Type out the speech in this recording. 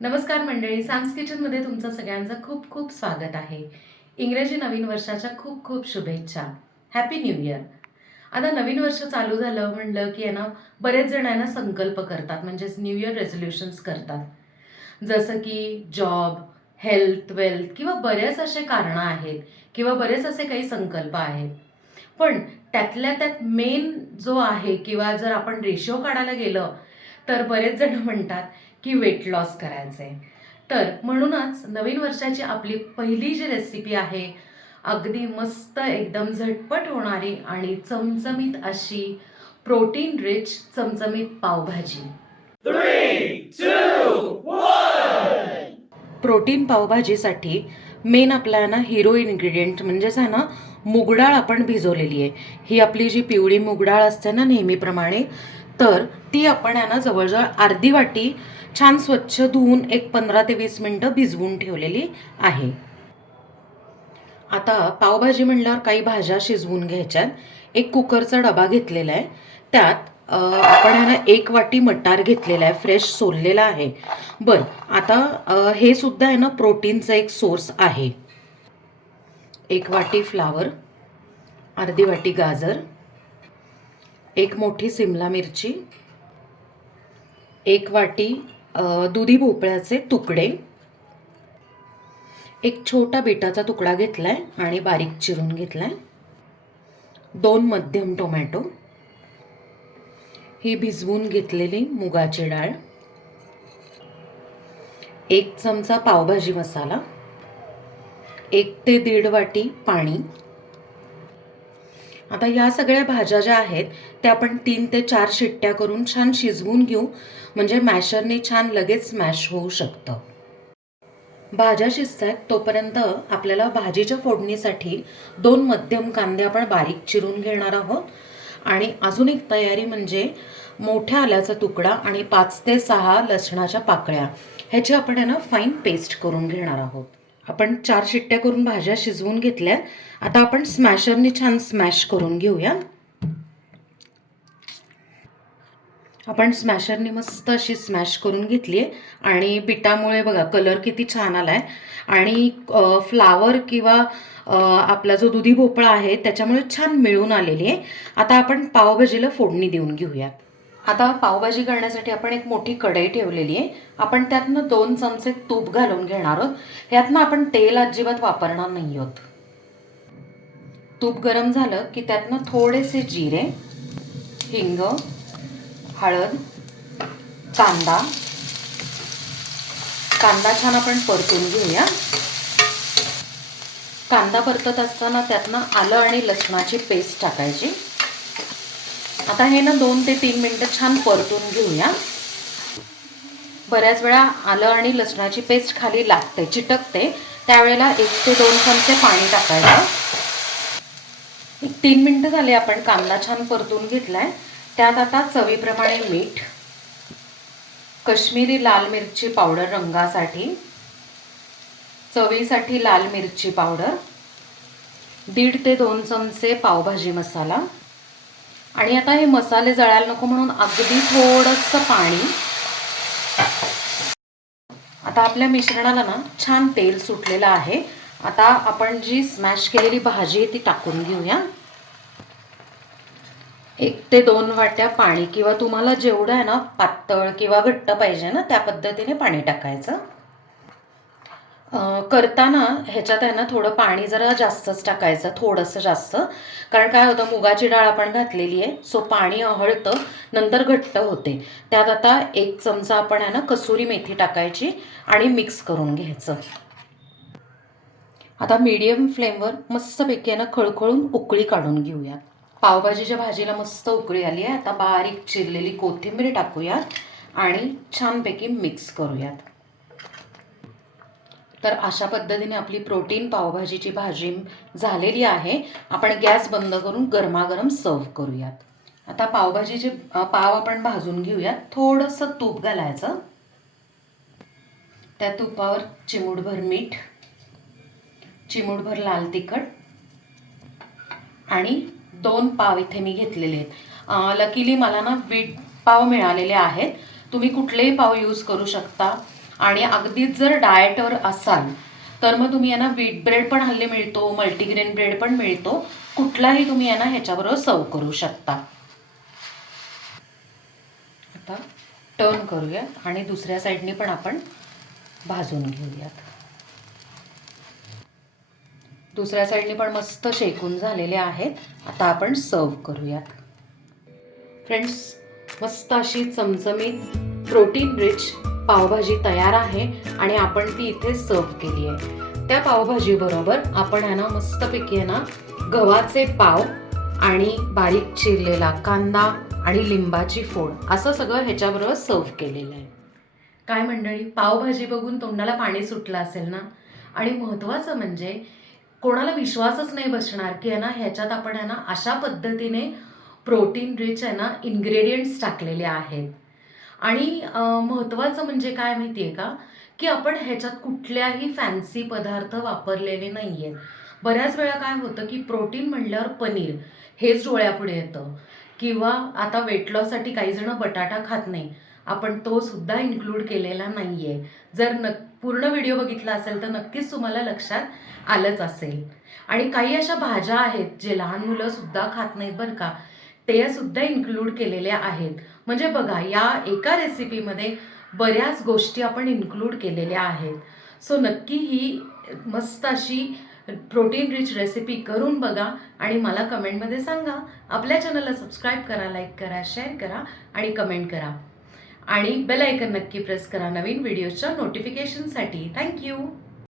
नमस्कार मंडळी, सॅम्स किचनमध्ये तुमचं सगळ्यांचं खूप खूप स्वागत आहे. इंग्रजी नवीन वर्षाच्या खूप खूप शुभेच्छा. Happy new year. आता नवीन वर्ष चालू झालं म्हणलं की बरेच जण संकल्प करतात, म्हणजेच न्यू इयर रेझोल्युशन्स करतात. जसं की जॉब, हेल्थ, वेल्थ किंवा बरेच असे कारणं आहेत किंवा बरेच असे काही संकल्प आहेत. पण त्यातल्या त्यात मेन जो आहे किंवा जर आपण रेशिओ काढायला गेलं तर बरेच जण म्हणतात की वेट लॉस करायचं आहे. तर म्हणूनच नवीन वर्षाची आपली पहिली जी रेसिपी आहे, अगदी मस्त एकदम झटपट होणारी आणि चमचमीत अशी प्रोटीन रिच चमचमीत पावभाजी. 3, 2, 1. प्रोटीन पावभाजीसाठी मेन आपल्याला हिरो इन्ग्रेडियंट म्हणजेच मुगडाळ आपण भिजवलेली आहे. ही आपली जी पिवळी मुगडाळ असते ना नेहमीप्रमाणे, तर ती आपण जवळजवळ अर्धी वाटी छान स्वच्छ धुवून एक 15 ते 20 मिनटं भिजवून ठेवलेली आहे. आता पावभाजी म्हणल्यावर काही भाज्या शिजवून घ्यायच्यात. एक कुकरचा डबा घेतलेला आहे. त्यात आपण एक वाटी मटार घेतलेला आहे, फ्रेश सोललेला आहे. बरं, आता हे सुद्धा प्रोटीनचा एक सोर्स आहे. एक वाटी फ्लावर, अर्धी वाटी गाजर, एक मोठी सिमला मिरची, एक वाटी दुधी भोपळ्याचे तुकडे, एक छोटा बीटाचा तुकडा घेतलाय आणि बारीक चिरून घेतलाय, 2 मध्यम टोमॅटो, ही भिजवून घेतलेली मुगाची डाळ, 1 चमचा पावभाजी मसाला, 1 ते 1.5 वाटी पाणी. आता या सगळ्या भाज्या ज्या आहेत त्या आपण 3 ते 4 शिट्ट्या करून छान शिजवून घेऊ, म्हणजे मॅशरने छान लगेच स्मॅश होऊ शकतं. भाज्या शिजतात तोपर्यंत आपल्याला भाजीच्या फोडणीसाठी 2 मध्यम कांदे आपण बारीक चिरून घेणार आहोत. आणि अजून एक तयारी म्हणजे मोठ्या आल्याचा तुकडा आणि 5 ते 6 लसणाच्या पाकळ्या, ह्याची आपण फाईन पेस्ट करून घेणार आहोत. आपण 4 शिट्ट्या करून भाज्या शिजवून घेतल्या. आता आपण स्मॅशरने छान स्मॅश करून घेऊया. आपण स्मॅशरने मस्त अशी स्मॅश करून घेतली आहे आणि बिटामुळे बघा कलर किती छान आला आहे. आणि फ्लावर किंवा आपला जो दुधी भोपळा आहे त्याच्यामुळे छान मिळून आलेली आहे. आता आपण पावभाजीला फोडणी देऊन घेऊयात. आता पावभाजी करण्यासाठी आपण एक मोठी कढई ठेवलेली आहे. आपण त्यातनं 2 चमचे तूप घालून घेणार आहोत. ह्यातनं आपण तेल अजिबात वापरणार नाही आहोत. तूप गरम झालं की त्यातनं थोडेसे जिरे, हिंग, हळद, कांदा छान आपण परतून घेऊया. कांदा परतत असताना त्यातनं आलं आणि लसणाची पेस्ट टाकायची. आता हे 2 ते 3 मिनटं छान परतून घेऊया. बऱ्याच वेळा आलं आणि लसणाची पेस्ट खाली लागते, चिटकते, त्यावेळेला 1 ते 2 चमचे पाणी टाकायचं. 3 मिनटं झाले, आपण कांदा छान परतून घेतलाय. त्यात आता चवीप्रमाणे मीठ, कश्मीरी लाल मिरची पावडर रंगासाठी, चवीसाठी लाल मिरची पावडर, 1.5 ते 2 चमचे पावभाजी मसाला. आणि आता हे मसाले जळायला नको म्हणून अगदी थोडंसं पाणी. आता आपल्या मिश्रणाला छान तेल सुटलेलं आहे. आता आपण जी स्मॅश केलेली भाजी आहे ती टाकून घेऊया. 1 ते 2 वाट्या पाणी, किंवा तुम्हाला जेवढं पातळ किंवा घट्ट पाहिजे त्या पद्धतीने पाणी टाकायचं. करताना ह्याच्यात थोडं पाणी जरा जास्तच टाकायचं, थोडंसं जास्त. कारण काय होतं, मुगाची डाळ आपण घातलेली आहे, सो पाणी अहळतं, नंतर घट्ट होते. त्यात आता 1 चमचा आपण कसुरी मेथी टाकायची आणि मिक्स करून घ्यायचं. आता मीडियम फ्लेमवर मस्तपैकी खळखळून उकळी काढून घेऊयात. पावभाजीच्या भाजीला मस्त उकळी आली आहे. आता बारीक चिरलेली कोथिंबीर टाकूयात आणि छानपैकी मिक्स करूयात. तर अशा पद्धतीने आपली प्रोटीन पावभाजीची भाजी झालेली आहे. आपण गॅस बंद करून गरमागरम सर्व करूयात. आता पावभाजीचे पाव आपण भाजून घेऊयात. थोडंसं तूप घालायचं, त्या तुपावर चिमूटभर मीठ, चिमूटभर लाल तिखट आणि 2 पाव इथे मी घेतलेले आहेत. लकीली मला व्हीट पाव मिळालेले आहेत. तुम्ही कुठलेही पाव यूज करू शकता. आणि अगदीच जर डाएटवर असाल तर मग तुम्ही यांना व्हीट ब्रेड पण हल्ली मिळतो, मल्टीग्रेन ब्रेड पण मिळतो, कुठलाही तुम्ही यांना ह्याच्याबरोबर सर्व करू शकता. आता टर्न करूयात आणि दुसऱ्या साईडने पण आपण भाजून घेऊयात. दुसऱ्या साईडने पण मस्त शेकून झालेले आहेत. आता आपण सर्व करूयात. फ्रेंड्स, मस्त अशी चमचमीत प्रोटीन रिच पावभाजी तयार आहे आणि आपण ती इथे सर्व केली आहे. त्या पावभाजीबरोबर आपण आहे ना मस्तपैकी आहे ना गव्हाचे पाव आणि बारीक चिरलेला कांदा आणि लिंबाची फोड असं सगळं ह्याच्याबरोबर सर्व केलेलं आहे. काय मंडळी, पावभाजी बघून तोंडाला पाणी सुटलं असेल ना. आणि महत्त्वाचं म्हणजे कोणाला विश्वासच नाही बसणार की आहे ना ह्याच्यात आपण आहे ना अशा पद्धतीने प्रोटीन रिच आहे ना इन्ग्रेडियंट्स टाकलेले आहेत. आणि महत्त्वाचं म्हणजे काय माहिती आहे का, की आपण ह्याच्यात कुठल्याही फॅन्सी पदार्थ वापरलेले नाही आहेत. बऱ्याच वेळा काय होतं की प्रोटीन म्हणल्यावर पनीर हेच डोळ्यापुढे येतं, किंवा आता वेट लॉससाठी काही जण बटाटा खात नाही, आपण तो सुद्धा इन्क्लूड केलेला नाही आहे. जर पूर्ण व्हिडिओ बघितला असेल तर नक्कीच तुम्हाला लक्षात आलंच असेल. आणि काही अशा भाज्या आहेत जे लहान मुलंसुद्धा खात नाहीत बरं का, ते सुद्धा इन्क्लूड केलेल्या आहेत. म्हणजे बघा, या एका रेसिपीमध्ये बऱ्याच गोष्टी आपण इन्क्लूड केलेल्या आहेत. सो नक्की ही मस्त अशी प्रोटीन रिच रेसिपी करून बघा आणि मला कमेंटमध्ये सांगा. आपल्या चॅनलला सबस्क्राईब करा, लाईक करा, शेअर करा आणि कमेंट करा. आणि बेल आयकन नक्की प्रेस करा नवीन व्हिडिओच्या नोटिफिकेशनसाठी. थँक्यू.